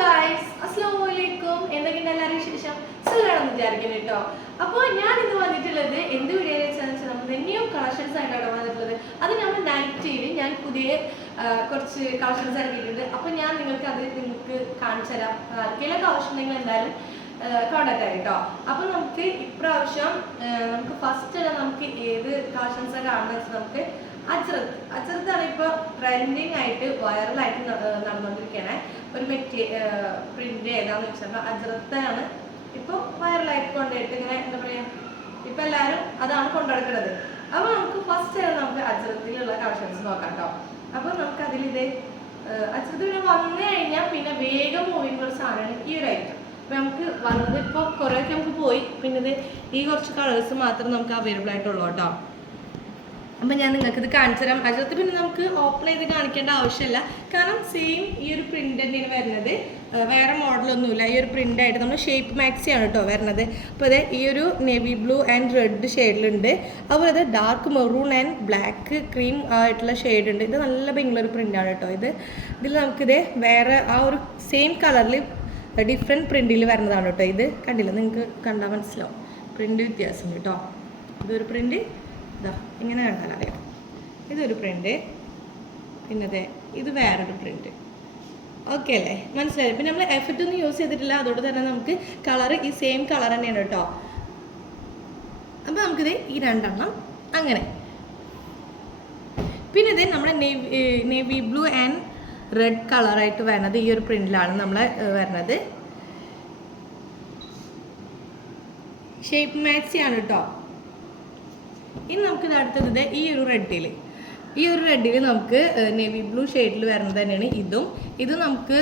Guys അസ്സാം വലൈക്കും എന്തൊക്കെയുണ്ട് എല്ലാവരും വിശേഷം? സുഖമാണെന്ന് വിചാരിക്കുന്നു കേട്ടോ. അപ്പോൾ ഞാൻ ഇന്ന് വന്നിട്ടുള്ളത് എന്ത് വീഡിയോ വെച്ചാൽ നമ്മൾ ന്യൂ കളക്ഷൻസ് ആയിട്ടാണ് വന്നിട്ടുള്ളത്. അത് നമ്മൾ നൈറ്റിൽ ഞാൻ പുതിയ കുറച്ച് കളക്ഷൻസ് ഇറങ്ങിയിട്ടുണ്ട് അപ്പോൾ ഞാൻ നിങ്ങൾക്ക് അത് നിങ്ങൾക്ക് കാണിച്ചു തരാം. ആർക്കെങ്കിലും ആവശ്യമുണ്ടെങ്കിൽ എന്തായാലും കോണ്ടാക്ട് ആയി കേട്ടോ. അപ്പോൾ നമുക്ക് ഇപ്രാവശ്യം നമുക്ക് ഫസ്റ്റ് നമുക്ക് ഏത് കളക്ഷൻസ് കാണുന്നത് നമുക്ക് അച്ചറത്ത് അച്ചറത്താണ് ഇപ്പോൾ ട്രെൻഡിങ് ആയിട്ട് വൈറലായിട്ട് നടന്നുകൊണ്ടിരിക്കുകയാണ് ഒരു മെറ്റീ പ്രിന്റ് ഏതാന്ന് വെച്ചാൽ അജറത്താണ് ഇപ്പോൾ വൈറലായിട്ട് കൊണ്ടുപോയിട്ട് ഇങ്ങനെ എന്താ പറയാ ഇപ്പൊ എല്ലാരും അതാണ് കൊണ്ടുനടക്കുന്നത് അപ്പൊ നമുക്ക് ഫസ്റ്റ് നമുക്ക് അജറത്തിലുള്ള കളക്ഷൻസ് നോക്കാം കേട്ടോ അപ്പൊ നമുക്ക് അതിൽ ഇത് അജറത്ത് പിന്നെ വന്നു കഴിഞ്ഞാൽ പിന്നെ വേഗം മൂവിങ് ഒരു സാധനമാണ് ഈ ഒരു ഐറ്റം നമുക്ക് വന്നത് ഇപ്പോൾ കുറേയൊക്കെ നമുക്ക് പോയി. പിന്നെ ഈ കുറച്ച് കളേഴ്സ് മാത്രം നമുക്ക് അവൈലബിൾ ആയിട്ടുള്ളൂ കേട്ടോ. അപ്പം ഞാൻ നിങ്ങൾക്ക് ഇത് കാണിച്ചു തരാം. അതിനകത്ത് പിന്നെ നമുക്ക് ഓപ്പൺ ചെയ്ത് കാണിക്കേണ്ട ആവശ്യമില്ല. കാരണം സെയിം ഈ ഒരു പ്രിന്റ് തന്നെയാണ് വരുന്നത്. വേറെ മോഡലൊന്നുമില്ല ഈ ഒരു പ്രിന്റ് ആയിട്ട് നമ്മൾ ഷേപ്പ് മാക്സിയാണ് കേട്ടോ വരുന്നത്. അപ്പോൾ അതെ ഈ ഒരു നേവി ബ്ലൂ ആൻഡ് റെഡ് ഷെയ്ഡിലുണ്ട് അതുപോലെ അത് dark maroon and black cream ആയിട്ടുള്ള ഷെയ്ഡ് ഉണ്ട്. ഇത് നല്ല ഭയങ്കര പ്രിന്റാണ് കേട്ടോ ഇത്. ഇതിൽ നമുക്കിത് വേറെ ആ ഒരു സെയിം കളറിൽ ഡിഫറെന്റ് പ്രിന്റിൽ വരുന്നതാണ് കേട്ടോ ഇത്. കണ്ടില്ല? നിങ്ങൾക്ക് കണ്ടാൽ മനസ്സിലാവും. പ്രിന്റ് വ്യത്യാസം കേട്ടോ ഇതൊരു പ്രിന്റ് ഇതാ ഇങ്ങനെ കണ്ടാൽ അറിയാം ഇതൊരു പ്രിന്റ് പിന്നെ അതെ ഇത് വേറൊരു പ്രിന്റ് ഓക്കെ അല്ലേ? മനസ്സിലായി. പിന്നെ നമ്മൾ എഫക്റ്റ് ഒന്നും യൂസ് ചെയ്തിട്ടില്ല. അതുകൊണ്ട് തന്നെ നമുക്ക് കളർ ഈ സെയിം കളർ തന്നെയാണ് കേട്ടോ. അപ്പോൾ നമുക്കിത് ഈ രണ്ടെണ്ണം അങ്ങനെ. പിന്നെ ഇത് നമ്മുടെ നേവി ബ്ലൂ ആൻഡ് റെഡ് കളറായിട്ട് വരുന്നത് ഈ ഒരു പ്രിന്റിലാണ് നമ്മൾ വരുന്നത്. ഷേപ്പ് മാക്സി ആണ് കേട്ടോ. ഇനി നമുക്ക് ഇത് അടുത്തത് ഈ ഒരു റെഡിൽ ഈ ഒരു റെഡിൽ നമുക്ക് നേവി ബ്ലൂ ഷെയ്ഡിൽ വരുന്നത് തന്നെയാണ് ഇതും. ഇത് നമുക്ക്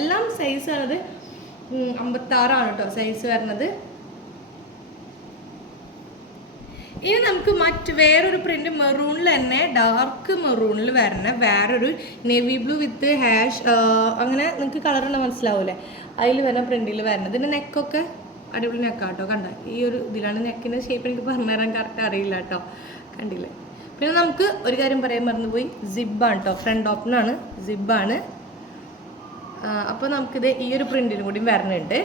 എല്ലാം സൈസ് വരുന്നത് അമ്പത്താറാണ് കേട്ടോ സൈസ് വരുന്നത് ഇനി നമുക്ക് മറ്റ് വേറൊരു പ്രിന്റ് മെറൂണിൽ തന്നെ ഡാർക്ക് മെറൂണിൽ വരുന്ന വേറൊരു നേവി ബ്ലൂ വിത്ത് ഹാഷ് അങ്ങനെ നിങ്ങൾക്ക് തന്നെ മനസ്സിലാവൂലേ അതിൽ വരുന്ന പ്രിന്റിൽ വരുന്നത് ഇതിന്റെ നെക്കൊക്കെ അടിപൊളി നെക്കാട്ടോ കണ്ട. ഈ ഒരു ഇതിലാണ് നെക്കിന്റെ ഷേപ്പ് എനിക്ക് പറഞ്ഞു തരാൻ കറക്റ്റ് അറിയില്ല കേട്ടോ കണ്ടില്ലേ? പിന്നെ നമുക്ക് ഒരു കാര്യം പറയാൻ മറന്നുപോയി. സിബാണ് കേട്ടോ ഫ്രണ്ട് ഓപ്പണാണ് സിബാണ് അപ്പോൾ നമുക്കിത് ഈ ഒരു പ്രിന്റിലും കൂടി വരുന്നുണ്ട്.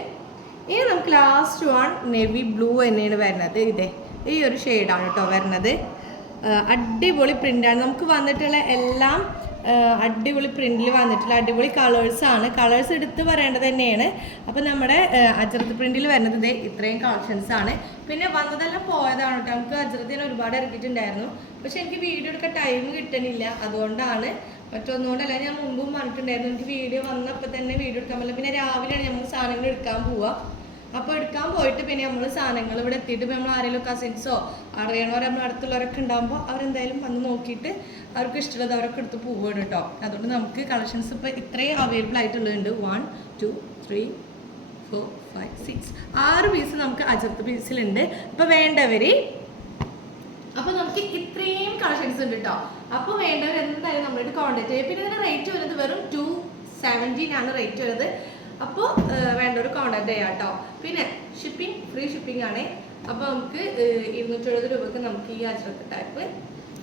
ഇനി നമുക്ക് ലാസ്റ്റ് വൺ നെവി ബ്ലൂ തന്നെയാണ് വരുന്നത്. ഇതേ ഈ ഒരു ഷെയ്ഡാണ് കേട്ടോ വരുന്നത്. അടിപൊളി പ്രിന്റാണ് നമുക്ക് വന്നിട്ടുള്ള എല്ലാം അടിപൊളി പ്രിന്റിൽ വന്നിട്ടുള്ള അടിപൊളി കളേഴ്സ് ആണ്. കളേഴ്സ് എടുത്ത് പറയേണ്ടത് തന്നെയാണ്. അപ്പോൾ നമ്മുടെ അജർത്ത് പ്രിന്റിൽ വരുന്നത് ഇത്രയും കളക്ഷൻസ് ആണ്. പിന്നെ വന്നതെല്ലാം പോയതാണ് കേട്ടോ. നമുക്ക് അജർത്തിന് ഒരുപാട് ഇറക്കിയിട്ടുണ്ടായിരുന്നു. പക്ഷെ എനിക്ക് വീഡിയോ എടുക്കാൻ ടൈം കിട്ടണില്ല. അതുകൊണ്ടാണ് മറ്റൊന്നുകൊണ്ടല്ല ഞാൻ മുമ്പും പറഞ്ഞിട്ടുണ്ടായിരുന്നു. എനിക്ക് വീഡിയോ വന്നപ്പോൾ തന്നെ വീഡിയോ എടുക്കാൻ പറ്റില്ല. പിന്നെ രാവിലെയാണ് നമ്മൾ സാധനങ്ങൾ എടുക്കാൻ പോവുക. അപ്പോൾ എടുക്കാൻ പോയിട്ട് പിന്നെ നമ്മൾ സാധനങ്ങൾ ഇവിടെ എത്തിയിട്ട് നമ്മൾ ആരെങ്കിലും കസിൻസോ അറിയണവരോ നമ്മൾ അടുത്തുള്ളവരൊക്കെ ഉണ്ടാകുമ്പോൾ അവരെന്തായാലും വന്ന് നോക്കിയിട്ട് അവർക്ക് ഇഷ്ടമുള്ളത് അവരൊക്കെ എടുത്ത് പോവുകയാണ് കേട്ടോ. അതുകൊണ്ട് നമുക്ക് കളക്ഷൻസ് ഇപ്പോൾ ഇത്രയും available ആയിട്ടുള്ളതുണ്ട്. One two three four five six ആറ് പീസ് നമുക്ക് അജർത്ത് പീസിലുണ്ട് അപ്പോൾ വേണ്ടവർ അപ്പോൾ നമുക്ക് ഇത്രയും കളക്ഷൻസ് ഉണ്ട് കേട്ടോ. അപ്പോൾ വേണ്ടവർ എന്തായാലും നമ്മളായിട്ട് കോൺടാക്ട് ചെയ്യുക പിന്നെ ഇതിന്റെ റേറ്റ് വരുന്നത് വെറും ടു സെവന്റീൻ ആണ് റേറ്റ് വരുന്നത്. അപ്പോൾ വേണ്ടവർ ആട്ടോ പിന്നെ ഷിപ്പിംഗ് ഫ്രീ ഷിപ്പിംഗ് ആണ്. അപ്പോൾ നമുക്ക് ഇരുന്നൂറ്റെഴുപത് രൂപക്ക് നമുക്ക് ഈ അജ്രത്ത് ടൈപ്പ്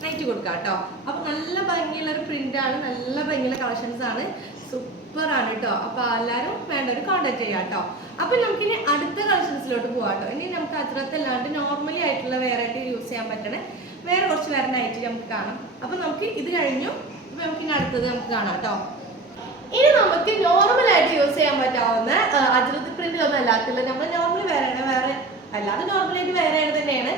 നൈറ്റ് കൊടുക്കാം കേട്ടോ അപ്പോൾ നല്ല ഭംഗിയുള്ള ഒരു പ്രിന്റ് ആണ്. നല്ല ഭംഗിയുള്ള കളക്ഷൻസ് ആണ്. സൂപ്പറാണ് കേട്ടോ അപ്പോൾ എല്ലാവരും വേണ്ടവർ കോൺടാക്ട് ചെയ്യാം കേട്ടോ അപ്പോൾ നമുക്കിനി അടുത്ത കളക്ഷൻസിലോട്ട് പോവാം കേട്ടോ ഇനി നമുക്ക് അത്രത്തല്ലാണ്ട് നോർമലി ആയിട്ടുള്ള വേറായിട്ട് യൂസ് ചെയ്യാൻ പറ്റണേ വേറെ കുറച്ച് വേറെ നൈറ്റ് നമുക്ക് കാണാം. അപ്പോൾ നമുക്ക് ഇത് കഴിഞ്ഞു. നമുക്ക് ഇനി അടുത്തത് നമുക്ക് കാണാം കേട്ടോ ഇനി നമുക്ക് നോർമൽ ആയിട്ട് യൂസ് ചെയ്യാൻ പറ്റാവുന്ന അതിർത്തി പ്രിന്റ് ഒന്നും അല്ലാത്തില്ല നമ്മൾ നോർമലി വേറെ വേറെ അല്ലാതെ നോർമലായിട്ട് വേറെ തന്നെയാണ്.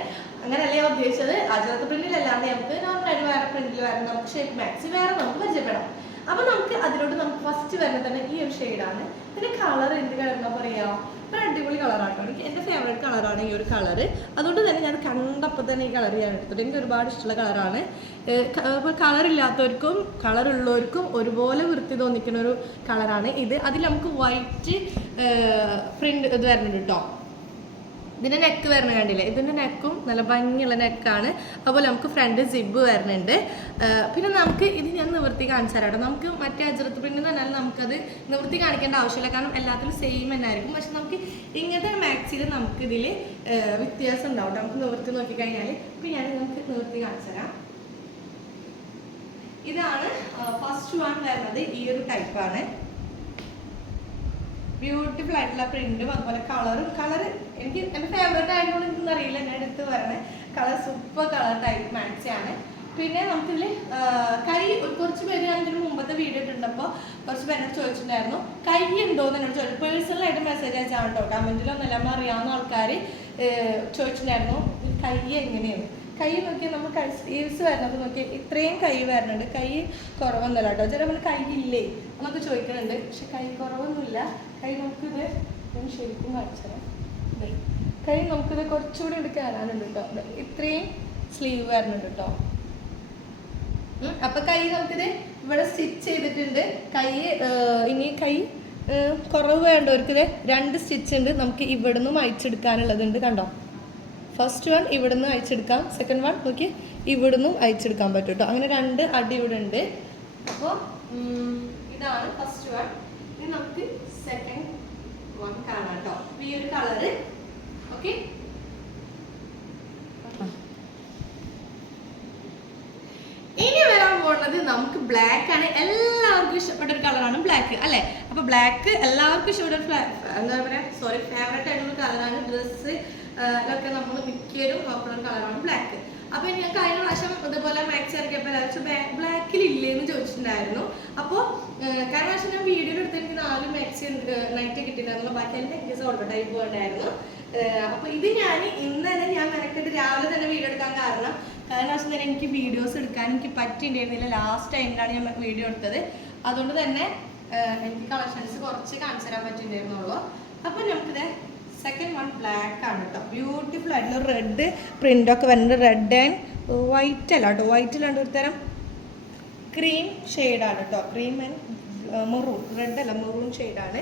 അങ്ങനെയല്ല ഞാൻ ഉദ്ദേശിച്ചത്. അതിർത്തി പ്രിന്റിൽ അല്ലാതെ നമുക്ക് നോർമലായിട്ട് വേറെ പ്രിന്റിൽ വരണം നമുക്ക് ഷേപ്പ് മാക്സി വേറെ നമുക്ക് പരിചയപ്പെടാം. അപ്പൊ നമുക്ക് അതിലോട്ട് നമുക്ക് ഫസ്റ്റ് വരുന്നത് തന്നെ ഈ ഒരു ഷെയ്ഡാണ് ഇതിന്റെ കളർ എന്ത് കളറിനാ പറയാ ഒരു അടിപൊളി കളറാട്ടോ എനിക്ക് കളറാണ് ഈ ഒരു കളറ് അതുകൊണ്ട് തന്നെ ഞാൻ കണ്ടപ്പോൾ തന്നെ ഈ കളർ ഞാൻ എടുത്തിട്ട് എനിക്ക് ഒരുപാട് ഇഷ്ടമുള്ള കളറാണ് ഇല്ലാത്തവർക്കും കളർ ഉള്ളവർക്കും ഒരുപോലെ വൃത്തി തോന്നിക്കുന്ന ഒരു കളറാണ് ഇത്. അതിൽ നമുക്ക് വൈറ്റ് പ്രിന്റ് ഇത് വരുന്നുണ്ട് കേട്ടോ ഇതിന്റെ നെക്ക് വരണ കണ്ടില്ലേ? ഇതിന്റെ നെക്കും നല്ല ഭംഗിയുള്ള നെക്കാണ് അതുപോലെ നമുക്ക് ഫ്രണ്ട് സിബ് വരുന്നുണ്ട്. പിന്നെ നമുക്ക് ഇത് ഞാൻ നിവൃത്തി കാണിച്ചു തരാം നമുക്ക് മറ്റേ അജറത്ത് പ്രിന്റ് എന്ന് പറഞ്ഞാൽ നമുക്കത് നിവൃത്തി കാണിക്കേണ്ട ആവശ്യമില്ല. കാരണം എല്ലാത്തിലും സെയിം തന്നെ ആയിരിക്കും. പക്ഷെ നമുക്ക് ഇങ്ങനത്തെ മാക്സിൽ നമുക്ക് ഇതിൽ വ്യത്യാസം ഉണ്ടാവും. നമുക്ക് നിവൃത്തി നോക്കിക്കഴിഞ്ഞാൽ ഇപ്പം ഞാൻ നമുക്ക് നിവൃത്തി കാണിച്ചു തരാം. ഇതാണ് ഫസ്റ്റ് വൺ വരുന്നത് ഈ ഒരു ടൈപ്പാണ് ബ്യൂട്ടിഫുൾ ആയിട്ടുള്ള പ്രിന്റും അതുപോലെ കളറും കളർ എനിക്ക് എന്റെ ഫേവറേറ്റ് ആയതുകൊണ്ട് എനിക്കൊന്നും അറിയില്ല. ഞാൻ എടുത്ത് പറയണേ കളർ സൂപ്പർ കളർ ടൈപ്പ് ആണ്. പിന്നെ നമുക്കിതിൽ കൈ കുറച്ചു പേര് ഞാൻ ഇതിന് മുമ്പത്തെ വീഡിയോ ഇട്ടുണ്ടപ്പോൾ കുറച്ച് പേരോട് ചോദിച്ചിട്ടുണ്ടായിരുന്നു കൈ ഉണ്ടോ? എന്ന് എന്നോട് ചോദിച്ചു. പേഴ്സണലായിട്ട് മെസ്സേജ് അയച്ചാൽ കേട്ടോ. കമന്റിലൊന്നല്ല അറിയാവുന്ന ആൾക്കാർ ചോദിച്ചിട്ടുണ്ടായിരുന്നു കൈ എങ്ങനെയാണ്? കൈ നോക്കിയാൽ നമ്മൾ കൈ സ്ലീവ്സ് വരുന്നത് നോക്കിയാൽ ഇത്രയും കൈ വരുന്നുണ്ട് കൈ കുറവൊന്നുമില്ല കേട്ടോ. ചില നമ്മൾ കൈ ഇല്ലേ? എന്നൊക്കെ ചോദിക്കുന്നുണ്ട്. പക്ഷെ കൈ കുറവൊന്നുമില്ല. കൈ നമുക്കിത് ഞാൻ ശരിക്കും കാണിച്ചത് കൈ നമുക്കിത് കുറച്ചുകൂടി ഇവിടെ കയറാനുണ്ട് കേട്ടോ. ഇത്രയും സ്ലീവ് വരുന്നുണ്ട് കേട്ടോ. അപ്പൊ കൈ നമുക്കിത് ഇവിടെ സ്റ്റിച്ച് ചെയ്തിട്ടുണ്ട്. കൈ ഇനി കൈ കുറവ് വേണ്ടവർക്ക് രണ്ട് സ്റ്റിച്ച് ഉണ്ട്. നമുക്ക് ഇവിടുന്ന് അയച്ചെടുക്കാനുള്ളതുണ്ട് കണ്ടോ? ഫസ്റ്റ് വൺ ഇവിടുന്ന് അയച്ചെടുക്കാം. സെക്കൻഡ് വൺ നോക്കി ഇവിടുന്നും അയച്ചെടുക്കാൻ പറ്റും കേട്ടോ. അങ്ങനെ രണ്ട് അടി ഇവിടെ ഉണ്ട്. അപ്പോൾ ഇതാണ് ഫസ്റ്റ് വൺ ഇനി നമുക്ക് സെക്കൻഡ് വൺ കാണാം കേട്ടോ ഈ ഒരു കളറ് ഓക്കെ ഇനി വരാൻ പോകുന്നത് നമുക്ക് ബ്ലാക്ക് ആണ്. എല്ലാവർക്കും ഇഷ്ടപ്പെട്ട ഒരു കളറാണ് ബ്ലാക്ക് അല്ലെ? അപ്പൊ ബ്ലാക്ക് എല്ലാവർക്കും ഇഷ്ടപ്പെട്ട എന്താ പറയാ? സോറി ഫേവറേറ്റ് ആയിട്ടുള്ള കളറാണ് ഡ്രസ്സ് ഒക്കെ നമ്മൾ മിക്കവരും നോക്കുന്ന കളറാണ് ബ്ലാക്ക് അപ്പൊ ഞാൻ കഴിഞ്ഞ പ്രാവശ്യം ഇതുപോലെ മാക്സ് ഇറക്കിയപ്പോൾ ബ്ലാക്കിൽ ഇല്ലേന്ന് ചോദിച്ചിട്ടുണ്ടായിരുന്നു. അപ്പോൾ കഴിഞ്ഞ പ്രാവശ്യം ഞാൻ വീഡിയോ എടുത്ത് എനിക്ക് നാല് മാക്സ് നൈറ്റ് കിട്ടിയിട്ടുണ്ടായിരുന്നു ബാക്കി എന്റെ കേസ് ഓൾറെഡി ആയി പോകണ്ടായിരുന്നു. അപ്പൊ ഇത് ഞാൻ ഇന്ന് തന്നെ ഞാൻ മെനക്കെട്ട് രാവിലെ തന്നെ വീഡിയോ എടുക്കാൻ കാരണം കഴിഞ്ഞ പ്രാവശ്യം തന്നെ എനിക്ക് വീഡിയോസ് എടുക്കാൻ എനിക്ക് പറ്റിയിട്ടുണ്ടായിരുന്നില്ല ലാസ്റ്റ് ടൈമിലാണ് ഞാൻ വീഡിയോ എടുത്തത്. അതുകൊണ്ട് തന്നെ എനിക്ക് കളക്ഷൻസ് കുറച്ച് കാണിച്ചു തരാൻ പറ്റിയിട്ടുണ്ടായിരുന്നുള്ളൂ അപ്പൊ നമുക്കിത് സെക്കൻഡ് വൺ ബ്ലാക്ക് ആണ് കേട്ടോ ബ്യൂട്ടിഫുൾ ആയിട്ടുള്ള റെഡ് പ്രിന്റ് ഒക്കെ വരുന്നുണ്ട് റെഡ് ആൻഡ് വൈറ്റ് അല്ല കേട്ടോ വൈറ്റ് ഉണ്ട് ഒരു തരം ക്രീം ഷെയ്ഡാണ് കേട്ടോ ക്രീം ആൻഡ് മെറൂൺ റെഡ് അല്ല മെറൂൺ ഷെയ്ഡാണ്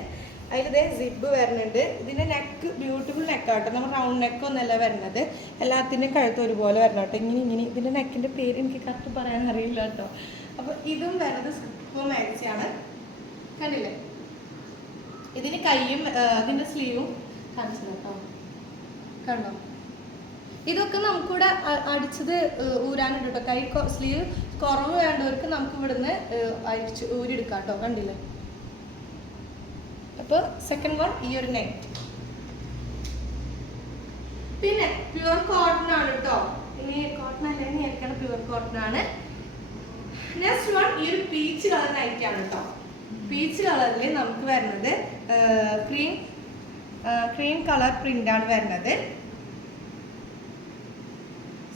അതിലിതേ സിബ് വരുന്നുണ്ട്. ഇതിന്റെ നെക്ക് ബ്യൂട്ടിഫുൾ നെക്കാട്ടോ നമ്മൾ റൗണ്ട് നെക്ക് ഒന്നല്ല വരുന്നത്. എല്ലാത്തിന്റെയും കഴുത്ത് ഒരുപോലെ വരണം കേട്ടോ ഇങ്ങനെ ഇങ്ങനെ. ഇതിന്റെ നെക്കിന്റെ പേര് എനിക്ക് കറക്റ്റ് പറയാൻ അറിയില്ല കേട്ടോ അപ്പോൾ ഇതും വരുന്നത് സൂപ്പർ മാക്സിയാണ് കണ്ടില്ലേ? ഇതിന് കൈയും അതിന്റെ സ്ലീവും കാണിച്ചത് കേട്ടോ കണ്ടോ? ഇതൊക്കെ നമുക്കിവിടെ അടിച്ചത് ഊരാനുണ്ട് കൈ സ്ലീവ് കുറവ് വേണ്ടവർക്ക് നമുക്ക് ഇവിടുന്ന് അടിച്ച് ഊരിയെടുക്കാം കേട്ടോ കണ്ടില്ലേ? അപ്പോൾ സെക്കൻഡ് വൺ ഈ ഒരു നെറ്റ് പിന്നെ പ്യുവർ കോട്ടൺ ആണ് കേട്ടോ ഇനി കോട്ടൺ അല്ല ഇനി പ്യുവർ കോട്ടൺ ആണ്? നെക്സ്റ്റ് വൺ ഈ ഒരു പീച്ച് കളർ നൈറ്റ് ആണ് കേട്ടോ പീച്ച് കളറിൽ നമുക്ക് വരുന്നത് ക്രീം ക്രീം കളർ പ്രിന്റ് ആണ് വരുന്നത്.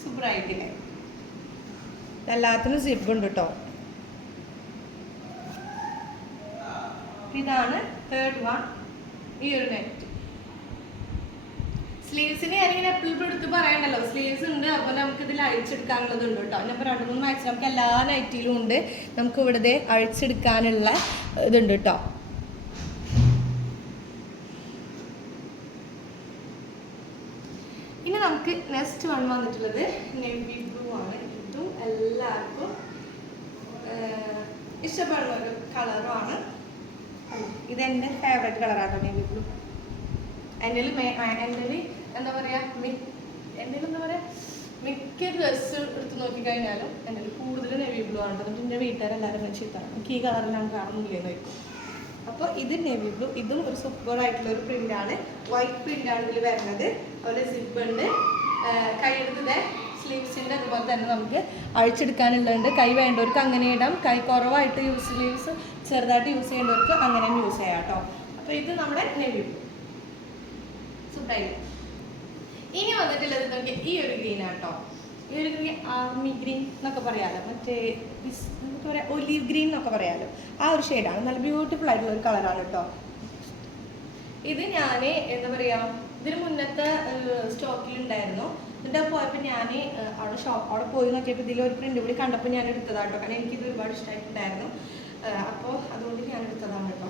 സൂപ്പർ ആയിട്ടില്ലേ? എല്ലാത്തിനും സിബ് ഉണ്ട് കേട്ടോ ഇതാണ് തേർഡ് വൺ ഈ ഒരു നെറ്റ് സ്ലീവ്സിന് ഞാനിങ്ങനെ എപ്പോഴും എടുത്ത് പറയണ്ടല്ലോ. സ്ലീവ്സ് ഉണ്ട് അപ്പോൾ നമുക്ക് ഇതിൽ അഴിച്ചെടുക്കാനുള്ളത് ഉണ്ട് കേട്ടോ ഞാൻ രണ്ട് മൂന്ന് മാക്സ് നമുക്ക് എല്ലാ നൈറ്റിലും ഉണ്ട്. നമുക്ക് ഇവിടെ ദേ അഴിച്ചെടുക്കാനുള്ള ഇതുണ്ട് കേട്ടോ ഇനി നമുക്ക് നെക്സ്റ്റ് വൺ വന്നിട്ടുള്ളത് നെവി ബ്ലൂ ആണ്. ഇതും എല്ലാവർക്കും ഇഷ്ടപ്പെടുന്ന ഒരു കളറുമാണ് ഇതെന്റെ ഫേവറേറ്റ് കളറാണ് നെവി ബ്ലൂ എന്റെ എന്റെ എന്താ പറയുക എന്റെ എന്താ പറയുക മിക്ക ഡ്രസ്സ് എടുത്ത് നോക്കിക്കഴിഞ്ഞാലും എന്റെ കൂടുതൽ നെവി ബ്ലൂ ആണ് എന്നിട്ട് എന്റെ വീട്ടുകാരെല്ലാവരും വെച്ച് എനിക്ക് ഈ കളറിലാണ് കാണുന്നില്ലെന്ന് വെക്കും അപ്പോൾ ഇത് നെവി ബ്ലൂ ഇതും ഒരു സൂപ്പർ ആയിട്ടുള്ള ഒരു പ്രിന്റ് ആണ് വൈറ്റ് പ്രിന്റാണ് ഇതിൽ വരുന്നത്. അതുപോലെ സിബ് ഉണ്ട്. കൈയെടുത്തത് സ്ലീവ്സിന്റെ അതുപോലെ തന്നെ നമുക്ക് അഴിച്ചെടുക്കാനുള്ളതുണ്ട്. കൈ വേണ്ടവർക്ക് അങ്ങനെ ഇടാം. കൈ കുറവായിട്ട് യൂസ് സ്ലീവ്സ് ചെറുതായിട്ട് യൂസ് ചെയ്യേണ്ടവർക്ക് അങ്ങനെ യൂസ് ചെയ്യാം കേട്ടോ. അപ്പോൾ ഇത് നമ്മുടെ നെവി ഇനി വന്നിട്ടുള്ളത് നോക്കി ഈ ഒരു ഗ്രീൻ ആട്ടോ ഈ ഒരു ഗ്രീൻ ആർമി ഗ്രീൻ എന്നൊക്കെ പറയാലോ. മറ്റേ നമുക്ക് പറയാ ഒലീവ് ഗ്രീൻ എന്നൊക്കെ പറയാലോ. ആ ഒരു ഷെയ്ഡാണ് നല്ല ബ്യൂട്ടിഫുൾ ആയിട്ടുള്ള ഒരു കളറാണ് കേട്ടോ. ഇത് ഞാൻ എന്താ പറയാ ഇതിന് മുന്നത്തെ സ്റ്റോക്കിൽ ഉണ്ടായിരുന്നു. എന്നിട്ട് പോയപ്പോൾ ഞാൻ അവിടെ ഷോപ്പ് അവിടെ പോയി നോക്കിയപ്പോൾ ഇതിൽ ഒരു പ്രിന്റ് കൂടി കണ്ടപ്പോൾ ഞാൻ എടുത്തതാണ് കേട്ടോ കാരണം എനിക്കിത് ഒരുപാട് ഇഷ്ടമായിട്ടുണ്ടായിരുന്നു അപ്പോൾ അതുകൊണ്ട് ഞാൻ എടുത്തതാണ് കേട്ടോ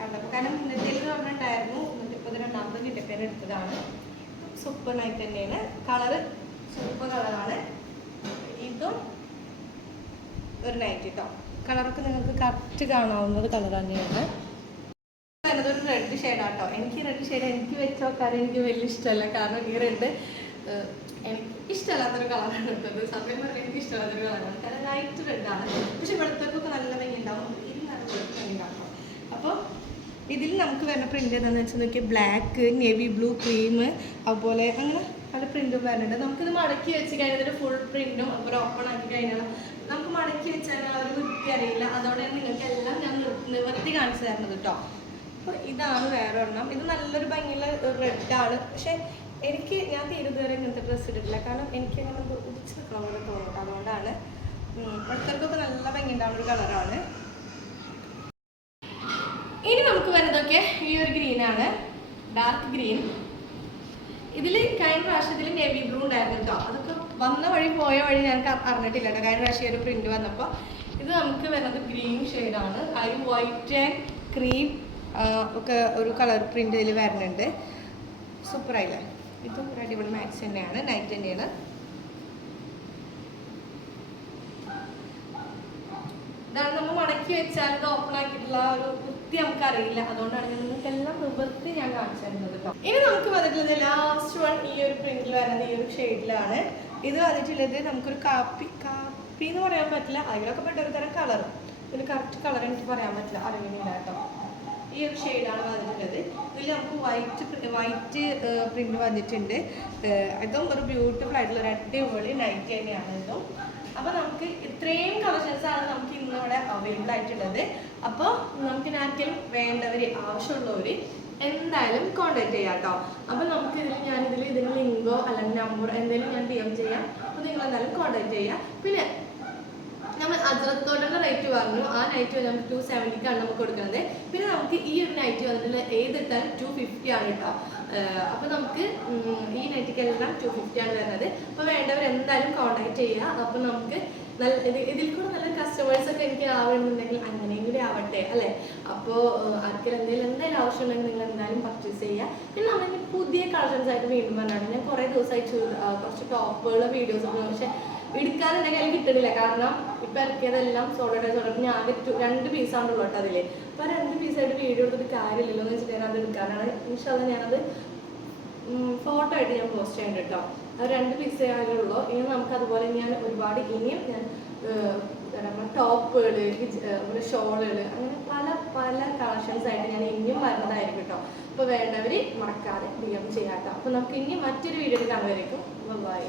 കണ്ടപ്പോൾ കാരണം മുന്നത്തേൽ ഉണ്ടായിരുന്നു. എന്നിട്ട് ഇപ്പോൾ ഇത് രണ്ടാമത് കിട്ടിയപ്പോൾ എടുത്തതാണ്. സൂപ്പർ നൈറ്റ് തന്നെയാണ്. കളറ് സൂപ്പർ കളറാണ് ഇതും ഒരു നൈറ്റ് കേട്ടോ കളറൊക്കെ നിങ്ങൾക്ക് കറക്റ്റ് കാണാവുന്നത് കളർ തന്നെയാണ്. ഒരു കേട്ടോ എനിക്ക് റെഡ് ഷെയ്ഡ് എനിക്ക് വെച്ച് നോക്കാൻ എനിക്ക് വലിയ ഇഷ്ടമല്ല. കാരണം ഈ റെഡ് എനിക്ക് ഇഷ്ടമല്ലാത്തൊരു കളറാണ് എടുത്തത്. സത്യം പറഞ്ഞാൽ എനിക്ക് ഇഷ്ടമല്ലാത്തൊരു കളറാണ്. കാരണം ലൈറ്റ് റെഡാണ് പക്ഷെ വെളുത്തൊക്കെ നല്ല ഭംഗി ഉണ്ടാവും ഇത് നല്ല ഭംഗി ഉണ്ടാവും അപ്പോൾ ഇതിൽ നമുക്ക് വരുന്ന പ്രിന്റ് എന്താണെന്ന് വെച്ചാൽ നോക്കിയാൽ ബ്ലാക്ക് നേവി ബ്ലൂ ക്രീം അതുപോലെ അങ്ങനെ പല പ്രിന്റും വരുന്നുണ്ട്. നമുക്കിത് മടക്കി വെച്ച് കഴിഞ്ഞാൽ ഫുൾ പ്രിന്റും അതുപോലെ ഓപ്പൺ ആക്കി കഴിഞ്ഞാൽ നമുക്ക് മടക്കി വെച്ചാൽ അവർ വൃത്തി അറിയില്ല അതോടെ നിങ്ങൾക്ക് എല്ലാം ഞാൻ നിവർത്തി കാണിച്ചു തരുന്നത് കേട്ടോ അപ്പോൾ ഇതാണ് വേറെ ഒരെണ്ണം. ഇത് നല്ലൊരു ഭംഗിയുള്ള റെഡ് ആണ്. പക്ഷേ എനിക്ക് ഞാൻ തീരെ ഇതുവരെ ഇങ്ങനത്തെ ഡ്രസ്സ് ഇട്ടിട്ടില്ല. കാരണം എനിക്ക് അങ്ങനെ ഉദിച്ച് നിൽക്കണം പോലെ തോന്നിട്ട് അതുകൊണ്ടാണ് ഒരുത്തർക്കൊക്കെ നല്ല ഭംഗി ഉണ്ടാവുന്ന ഒരു കളറാണ് ഇനി നമുക്ക് വരുന്നതൊക്കെ ഈ ഒരു ഗ്രീനാണ് ഡാർക്ക് ഗ്രീൻ ഇതിൽ കഴിഞ്ഞ പ്രാവശ്യത്തിൽ നേവി ബ്ലൂ ഉണ്ടായിരുന്നു കേട്ടോ അതൊക്കെ വന്ന വഴി പോയ വഴി ഞാൻ അറിഞ്ഞിട്ടില്ല കേട്ടോ കഴിഞ്ഞ പ്രാവശ്യം ഒരു പ്രിന്റ് വന്നപ്പോൾ ഇത് നമുക്ക് വരുന്നത് ഗ്രീൻ ഷെയ്ഡാണ് അതിൽ വൈറ്റ് ആൻഡ് ക്രീം ഒക്കെ ഒരു കളർ പ്രിന്റ് ഇതിൽ വരുന്നുണ്ട് സൂപ്പറായില്ലേ ഇതും ഒരു അടിപൊളി മാക്സ് തന്നെയാണ്. നൈറ്റ് തന്നെയാണ്. ഇതാണ് നമ്മൾ മടക്കി വെച്ചാൽ ഇത് ഓപ്പൺ ആക്കിയിട്ടുള്ള ഒരു വൃത്തി നമുക്ക് അറിയില്ല അതുകൊണ്ടാണ് ഞാൻ നിങ്ങൾക്ക് എല്ലാം നിവൃത്തി ഞാൻ കാണിച്ചു തരുന്നത് കേട്ടോ ഇനി നമുക്ക് വന്നിട്ടുള്ളത് ലാസ്റ്റ് വൺ ഈ ഒരു പ്രിന്റിൽ വരുന്നത് ഈ ഒരു ഷെയ്ഡിലാണ് ഇത് വന്നിട്ടുള്ളത് നമുക്കൊരു കാപ്പി കാപ്പി എന്ന് പറയാൻ പറ്റില്ല. അതിലൊക്കെ പെട്ട ഒരു തരം കളർ ഒരു കറക്റ്റ് കളർ എനിക്ക് പറയാൻ പറ്റില്ല. അറിയുന്നില്ല കേട്ടോ ഈ ഒരു ഷെയ്ഡാണ് വന്നിട്ടുള്ളത്. ഇതിൽ നമുക്ക് വൈറ്റ് വൈറ്റ് പ്രിന്റ് വന്നിട്ടുണ്ട്. ഇതും ഒരു ബ്യൂട്ടിഫുൾ ആയിട്ടുള്ള ഒരു അടിപൊളി നൈറ്റ് തന്നെയാണ് ഇതും. അപ്പോൾ നമുക്ക് ഇത്രയും ആണ് നമുക്ക് ഇന്നിവിടെ അവൈലബിൾ ആയിട്ടുള്ളത്. അപ്പോൾ നമുക്ക് ആർക്കെങ്കിലും വേണ്ടവർ ആവശ്യമുള്ളവർ എന്തായാലും കോണ്ടാക്ട് ചെയ്യാം കേട്ടോ അപ്പോൾ നമുക്ക് ഇതിൽ ഞാനിതിൽ ഇതിന് ലിങ്കോ അല്ലെങ്കിൽ നമ്പർ എന്തെങ്കിലും ഞാൻ ഡി എം ചെയ്യാം. അപ്പോൾ നിങ്ങൾ എന്തായാലും കോണ്ടാക്ട് ചെയ്യാം. പിന്നെ നമ്മൾ അജറത്തോടെ റേറ്റ് പറഞ്ഞു ആ നൈറ്റ് നമുക്ക് ടു സെവന്റിക്കാണ് നമുക്ക് കൊടുക്കുന്നത്. പിന്നെ നമുക്ക് ഈ ഒരു നൈറ്റ് വന്നിട്ടുള്ള ഏതിട്ടാൽ ടു ഫിഫ്റ്റി ആണ് കേട്ടോ. അപ്പോൾ നമുക്ക് ഈ നൈറ്റിക്കെല്ലാം ടു ഫിഫ്റ്റി ആണ് വരുന്നത്. അപ്പോൾ വേണ്ടവർ എന്തായാലും കോൺടാക്ട് ചെയ്യുക. അപ്പോൾ നമുക്ക് നല്ല ഇതിൽ കൂടെ നല്ല കസ്റ്റമേഴ്സ് ഒക്കെ എനിക്ക് ആവുന്നുണ്ടെങ്കിൽ അങ്ങനെയും കൂടി ആവട്ടെ അല്ലേ? അപ്പോൾ ആർക്കും എന്തെങ്കിലും എന്തെങ്കിലും ആവശ്യം ഉണ്ടെങ്കിൽ നിങ്ങൾ എന്തായാലും പർച്ചേസ് ചെയ്യുക. പിന്നെ നമ്മളിങ്ങനെ പുതിയ കളക്ഷൻസ് ആയിട്ട് വീണ്ടും പറഞ്ഞാണ് ഞാൻ കുറേ ദിവസമായി കുറച്ച് ടോപ്പുകളുടെ വീഡിയോസ് ഒക്കെ പക്ഷെ എന്റെ അതിൽ കിട്ടണില്ല കാരണം ഇപ്പൊ ഇറക്കിയതെല്ലാം സോളോടെ സോളോ ഞാൻ ആദ്യം രണ്ട് പീസാണ് ഉള്ളൂ കേട്ടോ അതിൽ. അപ്പൊ ആ രണ്ട് പീസായിട്ട് വീഡിയോ എടുത്തിട്ട് കാര്യമില്ലല്ലോ എന്ന് വെച്ചിട്ട് ഞാൻ അത് എടുക്കാനാണ് ഇൻഷാല്ല ഞാനത് ഫോട്ടോ ആയിട്ട് ഞാൻ പോസ്റ്റ് ചെയ്യണ്ട കേട്ടോ. അത് രണ്ട് പീസേ ആയുള്ളൂ ഇനി നമുക്ക് അതുപോലെ ഞാൻ ഒരുപാട് ഇനിയും ഞാൻ ഷോളുകൾ ഷോളുകൾ അങ്ങനെ പല പല കളക്ഷൻസ് ആയിട്ട് ഞാൻ ഇനിയും വരുന്നതായിരിക്കും കേട്ടോ. അപ്പോൾ വേണ്ടവർ മറക്കാതെ ഡി എം അപ്പോൾ നമുക്ക് ഇനി മറ്റൊരു വീഡിയോ കാണുമായിരിക്കും ബൈ.